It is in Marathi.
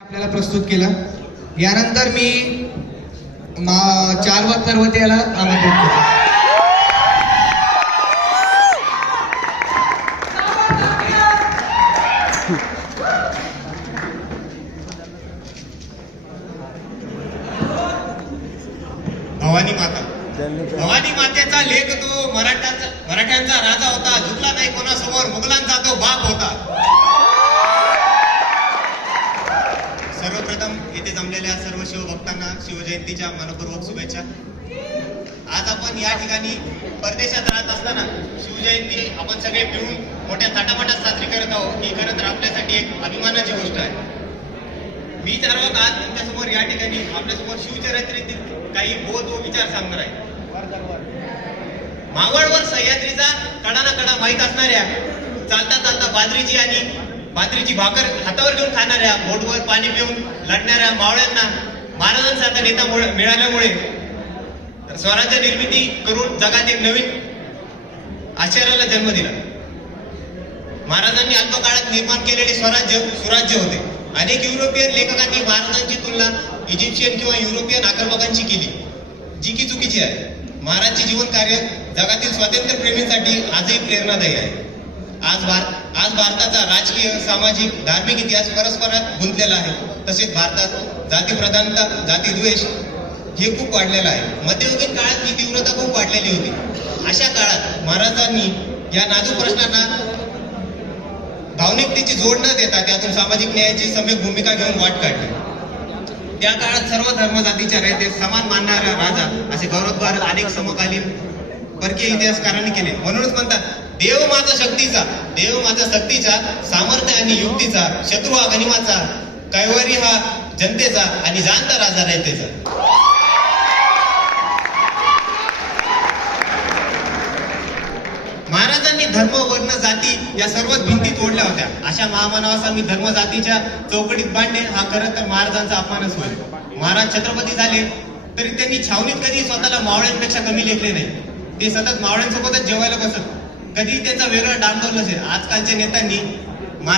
आपल्याला प्रस्तुत केला। यानंतर मी चालवत सर्वत याला आमंत्रित करतो। भवानी माता, भवानी मातेचा लेख तो मराठ्यांचा राजा होता, झुकला नाही कोणासमोर, मुघलांचा तो बाप होता। सर्वप्रथम येथे जमलेल्या सर्व शिवभक्तांना शिवजयंतीच्या मनपूर्वक शुभेच्छा। आज आपण या ठिकाणी परदेशात राहत असताना शिवजयंती आपण सगळे मिळून मोठ्या थाटामाटात साजरी करत आहोत, ही खरं तर आपल्यासाठी एक अभिमानाची गोष्ट आहे। मी सर्वात आज तुमच्यासमोर या ठिकाणी आपल्यासमोर शिवचरित्रेतील काही बोध व विचार सांगणार आहे। मावळवर सह्याद्रीचा कडाना कडा माहीत असणाऱ्या, चालता चालता बाजरीची भाकर हातावर घेऊन खाणाऱ्या, बोटवर पाणी पिऊन लढणाऱ्या मावळ्यांना महाराजांसारखा नेता मिळाल्यामुळे स्वराज्य निर्मिती करून जगात एक नवीन आश्चर्याला जन्म दिला। महाराजांनी अल्पकाळात निर्माण केलेले सुराज्य होते। अनेक युरोपियन लेखकांनी महाराजांची तुलना इजिप्शियन किंवा युरोपियन आक्रमकांची केली, जी की चुकीची आहे। महाराजांचे जीवन कार्य जगातील स्वातंत्र्य प्रेमींसाठी आजही प्रेरणादायी आहे। आज भारताचा राजकीय, सामाजिक, धार्मिक इतिहास परस्परात गुंतलेला आहे। तसेच भारतात जातीप्रधानता, जातीद्वेष हे खूप वाढलेलं आहे। मध्ययुगीन काळात ही तीव्रता खूप वाढलेली होती। अशा काळात महाराजांनी या नाजूक प्रश्नांना भावनिकतेची जोड न देता त्यातून सामाजिक न्यायाची सम्यक भूमिका घेऊन वाट काढली। त्या काळात सर्व धर्म जातीच्या रयतेस समान मानणारा राजा असे गौरवोद्गार अनेक समकालीन परकीय इतिहासकारांनी केले। म्हणूनच म्हणतात, देव माझा शक्तीचा, देव माझा शक्तीचा, सामर्थ्य आणि युक्तीचा, शत्रू हा गनिमाचा, कैवारी हा जनतेचा आणि जाणता राजा रयतेचा। महाराजांनी धर्म, वर्ण, जाती या सर्वच भिंती तोडल्या होत्या। अशा महामानवाचा मी धर्म जातीच्या चौकटीत बांधणे हा खरं तर महाराजांचा अपमानच होईल। महाराज छत्रपती झाले तरी त्यांनी छावणीत कधी स्वतःला मावळ्यांपेक्षा कमी लेखले नाही। ते सतत मावळ्यांसोबतच जेवायला बसत, कधी त्यांचा वेगळा डांडोर नसेल। आजकालच्या नेत्यांनी